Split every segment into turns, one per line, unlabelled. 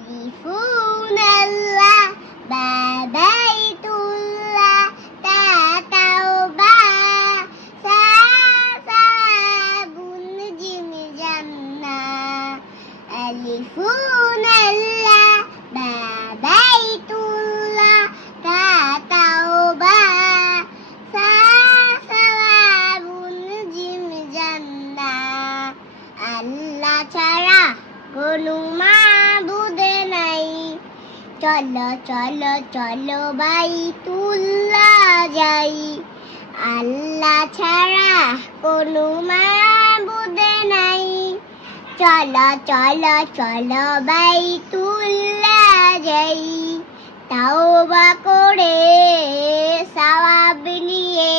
ألفون الله بابيت الله تتوبة ثواب نجم جنة ألفون الله بابيت الله تتوبة ثواب نجم جنة আল্লাহ ছাড়া কোনো মাবুদে নাই। চলো চলো চলো বাই তুল্লা যাই। আল্লাহ ছাড়া কোনো মাবুদে নাই। চলো চলো চলো বাই তুল্লা যাই। তাওবা করে সওয়াব নিয়ে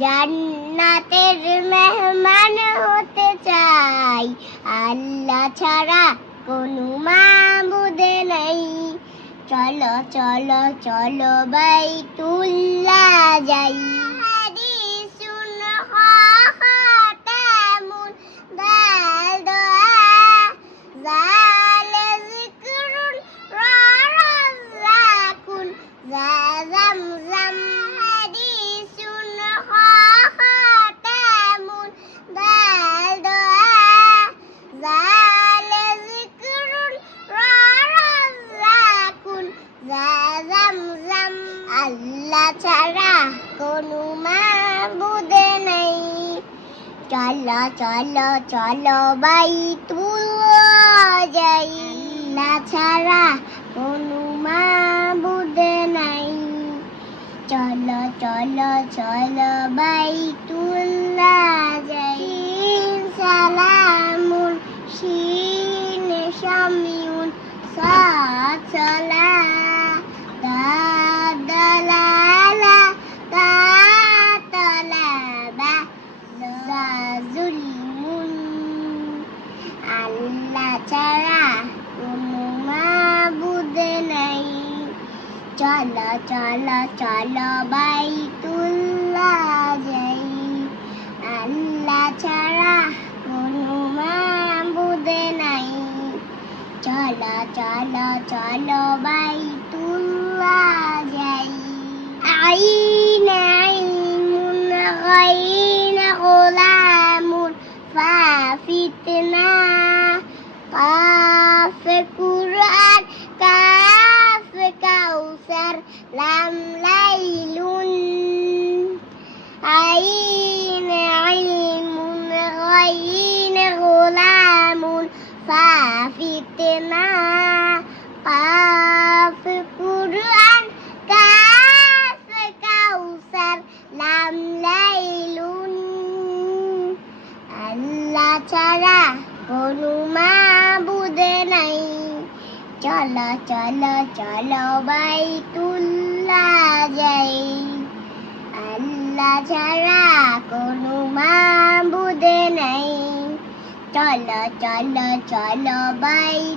জান্নাতের মেহমান হতে চাই। আল্লাহ ছাড়া কোনো মাবুদে নেই চলো চলো বাইতুল্লা বাই তুল্লা যাই। ছাড়া কোনো মাবুদে নেই চলো চলো চলো বাই তুলো যাই না ছাড়া কোনো মাবুদে নাই চলো চলো চলো বাই তুল্লা যাই সালামুন শিন শামিউন সাতলা আল্লাহ ছাড়া কোনো মাবুদে নাই। চলো চলো চলো বাই তুল্লা যাই। আল্লাহ ছাড়া কোনো মাবুদে নাই। চলো চলো চলো বাই তুল্লা যাই। আইন ছাড়া বুঝে নাই। চলো চলো চলো বাই তুল্লা যাই। আল্লাহ ছাড়া কোনো মাবুদে নাই। চলো চলো চলো বাই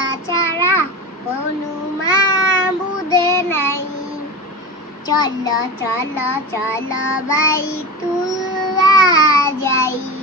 আল্লাহ ছাড়া কোনো মাবুদে নাই। চল চল চল বাই তুলা যাই।